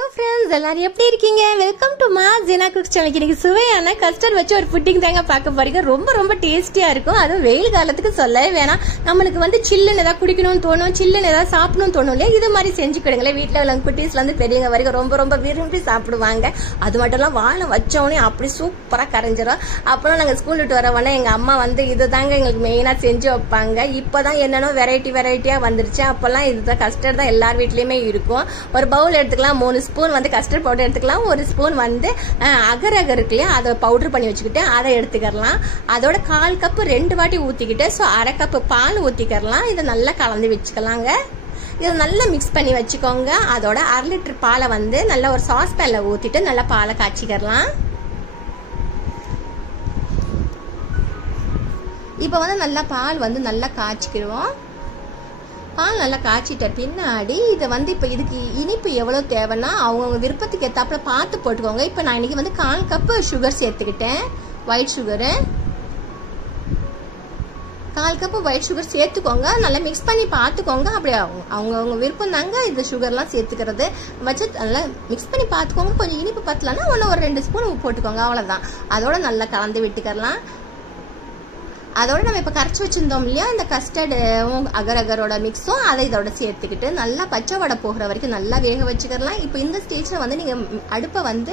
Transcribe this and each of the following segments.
Hello friends, எல்லாரும் எப்படி இருக்கீங்க? வெல்கம் டு மா ஜீனா குக்ஸ் சேனல். இன்னைக்கு சுவையான கஸ்டர்ட் வச்சு ஒரு புட்டிங் தாங்க பார்க்க போறீங்க. ரொம்ப ரொம்ப டேஸ்டியா இருக்கும். அதுவும் வெயில் காலத்துக்கு சொல்லவே வேணாம். நம்மளுக்கு வந்து சில்லுன்னு ஏதாவது குடிக்கணும்னு தோணும், சில்லுன்னு ஏதாவது சாப்பிடணும்னு தோணும் இல்லையா? இது மாதிரி செஞ்சுக்கிடுங்களேன். வீட்டில் உள்ள குட்டீஸ்ல இருந்து பெரியவங்க வரைக்கும் ரொம்ப ரொம்ப விரும்பி சாப்பிடுவாங்க. அது மட்டும் இல்லாம வாழை வச்சோடனே அப்படி சூப்பரா கரைஞ்சிரும். அப்புறம் நாங்கள் ஸ்கூல் விட்டு வரவோன்னே எங்க அம்மா வந்து இதுதாங்க எங்களுக்கு மெயினா செஞ்சு வைப்பாங்க. இப்பதான் என்னென்ன வெரைட்டியா வந்துருச்சு. அப்பெல்லாம் இதுதான் கஸ்டர்ட் தான் எல்லார் வீட்லயுமே இருக்கும். ஒரு பவுல் எடுத்துக்கலாம், 3 ஸ்பூன் வந்து கஸ்டர்ட் பவுடர் எடுத்துக்கலாம், 1 ஸ்பூன் வந்து அகர் இருக்கு இல்லையா, அதை பவுடர் பண்ணி வச்சுக்கிட்டு அதை எடுத்துக்கலாம். அதோட 1/4 கப்பு 2 வாட்டி ஊற்றிக்கிட்டு ஸோ 1/2 கப்பு பால் ஊற்றிக்கலாம். இதை நல்லா கலந்து வச்சுக்கலாங்க. இதை நல்லா மிக்ஸ் பண்ணி வச்சுக்கோங்க. அதோட 1/2 லிட்டர் பாலை வந்து நல்லா ஒரு சாஸ் பேனில் ஊற்றிட்டு நல்லா பாலை காய்ச்சிக்கலாம். இப்போ வந்து நல்லா பால் வந்து நல்லா காய்ச்சிக்கிடுவோம். பால் நல்லா காய்ச்சிட்ட பின்னாடி இதை வந்து இப்போ இதுக்கு இனிப்பு எவ்வளோ தேவைன்னா அவங்கவுங்க விருப்பத்துக்கு ஏற்றாப்புல பார்த்து போட்டுக்கோங்க. இப்போ நான் இன்னைக்கு வந்து 1/4 கப்பு சுகர் சேர்த்துக்கிட்டேன், white sugar. 1/4 cup white sugar சேர்த்துக்கோங்க. நல்லா மிக்ஸ் பண்ணி பார்த்துக்கோங்க. அப்படி அவங்கவுங்க விருப்பம் தாங்க இது சுகர்லாம் சேர்த்துக்கிறது. வச்சு நல்லா மிக்ஸ் பண்ணி பார்த்துக்கோங்க. கொஞ்சம் இனிப்பு பத்தலன்னா ஒரு 2 ஸ்பூன் போட்டுக்கோங்க, அவ்வளோதான். அதோட நல்லா கலந்து விட்டுக்கலாம். அதோட நம்ம இப்போ கரைச்சி வச்சிருந்தோம் இல்லையா, இந்த கஸ்டர்டு அகரோட மிக்ஸும் அதை இதோட சேர்த்துக்கிட்டு நல்லா பச்சை வடை போகிற வரைக்கும் நல்லா வேக வச்சுக்கலாம். இப்போ இந்த ஸ்டேஜில் வந்து நீங்கள் அடுப்பை வந்து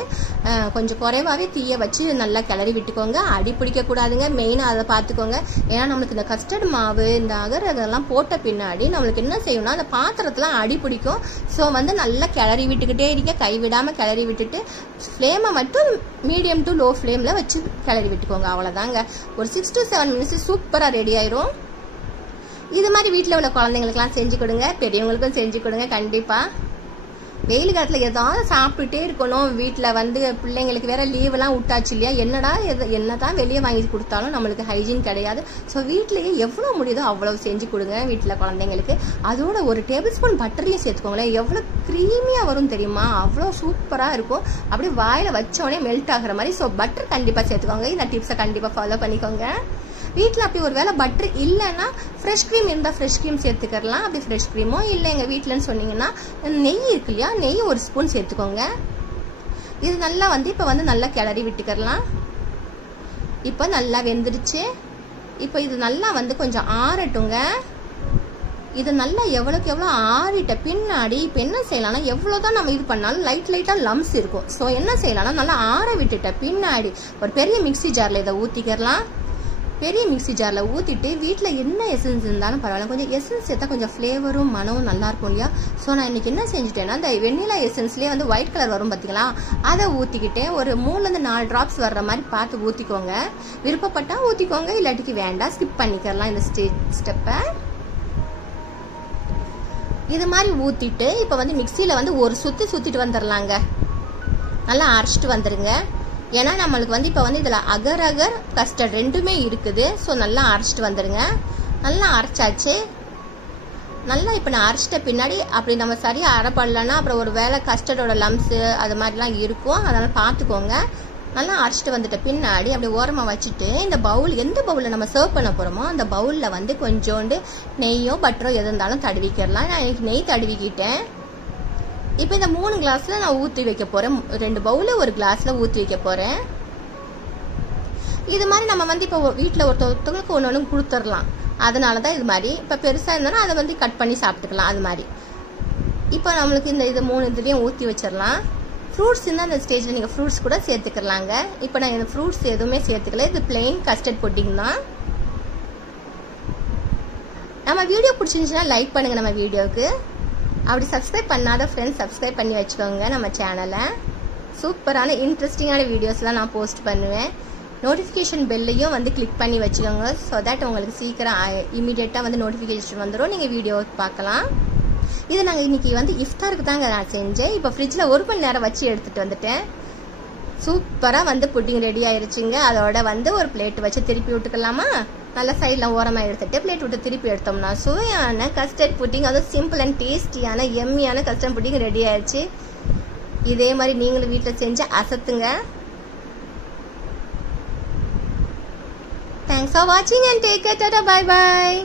கொஞ்சம் குறைவாகவே தீய வச்சு நல்லா கிளறி விட்டுக்கோங்க. அடி பிடிக்கக்கூடாதுங்க, மெயினாக அதை பார்த்துக்கோங்க. ஏன்னா நம்மளுக்கு இந்த கஸ்டர்ட் மாவு இந்த அகரெல்லாம் போட்ட பின்னாடி நம்மளுக்கு என்ன செய்யணும்னா அந்த பாத்திரத்தில் அடி பிடிக்கும். ஸோ வந்து நல்லா கிளறி விட்டுக்கிட்டே இருக்க, கைவிடாமல் கிளறி விட்டுட்டு ஃப்ளேமை மட்டும் மீடியம் டு லோ ஃப்ளேமில் வச்சு கிளறி விட்டுக்கோங்க, அவ்வளோதாங்க. ஒரு 6 to 7 மினிட்ஸ் சூப்பரா ரெடி ஆயிரும். இது மாதிரி வீட்டில் உள்ள குழந்தைங்களுக்குலாம் செஞ்சு கொடுங்க, பெரியவங்களுக்கும் செஞ்சு கொடுங்க. கண்டிப்பா வெயில் காலத்துல ஏதாவது சாப்பிட்டுட்டே இருக்கணும். வீட்டில் வந்து பிள்ளைங்களுக்கு வேற லீவெல்லாம் விட்டாச்சு இல்லையா, என்னதான் வெளியே வாங்கி கொடுத்தாலும் நம்மளுக்கு ஹைஜீன் கிடையாது. ஸோ வீட்லயே எவ்வளோ முடியுதோ அவ்வளவு செஞ்சு கொடுங்க வீட்டில் குழந்தைங்களுக்கு. அதோட ஒரு டேபிள் ஸ்பூன் பட்டரையும் சேர்த்துக்கோங்களேன். எவ்வளோ க்ரீமியா வரும் தெரியுமா, அவ்வளோ சூப்பரா இருக்கும். அப்படியே வாயில வச்சோடனே மெல்ட் ஆகுற மாதிரி. ஸோ பட்டர் கண்டிப்பா சேர்த்துக்கோங்க. இந்த டிப்ஸை கண்டிப்பா ஃபாலோ பண்ணிக்கோங்க. வீட்டில் அப்படி ஒரு வேளை பட்டர் இல்லைன்னா ஃப்ரெஷ் க்ரீம் இருந்தால் ஃப்ரெஷ் க்ரீம் சேர்த்துக்கலாம். அப்படி ஃப்ரெஷ் க்ரீமோ இல்லை எங்கள் வீட்டிலன்னு சொன்னீங்கன்னா நெய் இருக்கு இல்லையா, நெய் 1 ஸ்பூன் சேர்த்துக்கோங்க. இது நல்லா வந்து இப்போ வந்து நல்லா கிளறி விட்டுக்கலாம். இப்போ நல்லா வெந்துடுச்சு. இப்போ இது நல்லா வந்து கொஞ்சம் ஆறட்டுங்க. இது நல்லா எவ்வளோக்கு எவ்வளோ ஆறிட்ட பின்னாடி இப்போ என்ன செய்யலாம்னா, எவ்வளோதான் நம்ம இது பண்ணாலும் லைட்டாக லம்ஸ் இருக்கும். ஸோ என்ன செய்யலாம்னா நல்லா ஆற விட்டுட்ட பின்னாடி ஒரு பெரிய மிக்சி ஜாரில் இதை ஊற்றிக்கலாம். பெரிய மிக்சி ஜாரில் ஊற்றிட்டு வீட்டில் என்ன எசன்ஸ் இருந்தாலும் பரவாயில்ல, கொஞ்சம் எசன்ஸ் சேர்த்தா கொஞ்சம் ஃப்ளேவரும் மனமும் நல்லா இருக்கும் இல்லையா. ஸோ நான் இன்னைக்கு என்ன செஞ்சுட்டேன்னா, இந்த வெண்ணிலா எசன்ஸ்லேயே வந்து ஒயிட் கலர் வரும் பார்த்தீங்களா, அதை ஊற்றிக்கிட்டேன். ஒரு 3-4 ட்ராப்ஸ் வர்ற மாதிரி பார்த்து ஊற்றிக்கோங்க. விருப்பப்பட்டால் ஊற்றிக்கோங்க, இல்லாட்டிக்கு வேண்டாம், ஸ்கிப் பண்ணிக்கலாம் இந்த ஸ்டெப்பை. இது மாதிரி ஊற்றிட்டு இப்போ வந்து மிக்சியில் வந்து ஒரு சுற்றிட்டு வந்துடலாங்க. நல்லா அரைச்சிட்டு வந்துடுங்க. ஏன்னா நம்மளுக்கு வந்து இப்போ வந்து இதில் அகர் கஸ்டர்ட் ரெண்டுமே இருக்குது. ஸோ நல்லா அரைச்சிட்டு வந்துடுங்க. நல்லா அரைச்சாச்சு. நல்லா இப்போ நான் அரைச்சிட்ட பின்னாடி அப்படி நம்ம சரியாக அரைப்படலன்னா அப்புறம் ஒரு வேளை கஸ்டர்டோட லம்ஸு அது மாதிரிலாம் இருக்கும். அதனால் பார்த்துக்கோங்க. நல்லா அரைச்சிட்டு வந்துட்ட பின்னாடி அப்படி ஓரமாக வச்சுட்டு இந்த பவுல், எந்த பவுலில் நம்ம சர்வ் பண்ண போகிறோமோ அந்த பவுலில் வந்து கொஞ்சோண்டு நெய்யோ பட்டரோ எது இருந்தாலும் தடவிக்கிடலாம். நான் இன்னைக்கு நெய் தடவிக்கிட்டேன். இப்போ இந்த 3 கிளாஸ்ல நான் ஊற்றி வைக்க போறேன். 2 பவுல ஒரு கிளாஸ்ல ஊற்றி வைக்க போறேன். இது மாதிரி நம்ம வந்து இப்போ வீட்டில் ஒருத்தவங்களுக்கு ஒன்று கொடுத்துடலாம். அதனால தான் இது மாதிரி. இப்போ பெருசாக இருந்தாலும் அதை வந்து கட் பண்ணி சாப்பிட்டுக்கலாம். அது மாதிரி இப்போ நம்மளுக்கு இது 3 இதுலேயும் ஊற்றி வச்சிடலாம். ஃப்ரூட்ஸ் இருந்தால் அந்த ஸ்டேஜில் நீங்கள் ஃப்ரூட்ஸ் கூட சேர்த்துக்கலாங்க. இப்போ நான் இந்த ஃப்ரூட்ஸ் எதுவுமே சேர்த்துக்கல. இது பிளெயின் கஸ்டர்ட் புட்டிங் தான். நம்ம வீடியோ பிடிச்சிருந்துச்சுன்னா லைக் பண்ணுங்க நம்ம வீடியோவுக்கு. அப்படி சப்ஸ்கிரைப் பண்ணாத ஃப்ரெண்ட்ஸ் சப்ஸ்கிரைப் பண்ணி வச்சுக்கோங்க நம்ம சேனலை. சூப்பரான இன்ட்ரெஸ்டிங்கான வீடியோஸ்லாம் நான் போஸ்ட் பண்ணுவேன். நோட்டிஃபிகேஷன் பெல்லையும் வந்து கிளிக் பண்ணி வச்சுக்கோங்க. ஸோ தட் உங்களுக்கு சீக்கிரம் இமீடியட்டாக வந்து நோட்டிஃபிகேஷன் வந்துடும், நீங்கள் வீடியோ பார்க்கலாம். இது நாங்கள் இன்னைக்கு வந்து இஃப்தாருக்கு தாங்க நான் செஞ்சேன். இப்போ ஃப்ரிட்ஜில் 1 மணி நேரம் வச்சு எடுத்துகிட்டு வந்துட்டேன். சூப்பராக வந்து புட்டிங் ரெடி ஆயிடுச்சுங்க. அதோட வந்து ஒரு பிளேட் வச்சு திருப்பி விட்டுக்கலாமா. நல்லா சைடில் ஓரமாக எடுத்துட்டு பிளேட் விட்டு திருப்பி எடுத்தோம்னா சுவையான கஸ்டர்ட் புட்டிங், அதுவும் சிம்பிள் அண்ட் டேஸ்டியான எம்மியான கஸ்டர்ட் புட்டிங் ரெடி ஆயிடுச்சு. இதே மாதிரி நீங்களும் வீட்டில் செஞ்சு அசத்துங்க. தேங்க்ஸ் ஃபார் வாட்சிங் and take care. Tata, bye bye.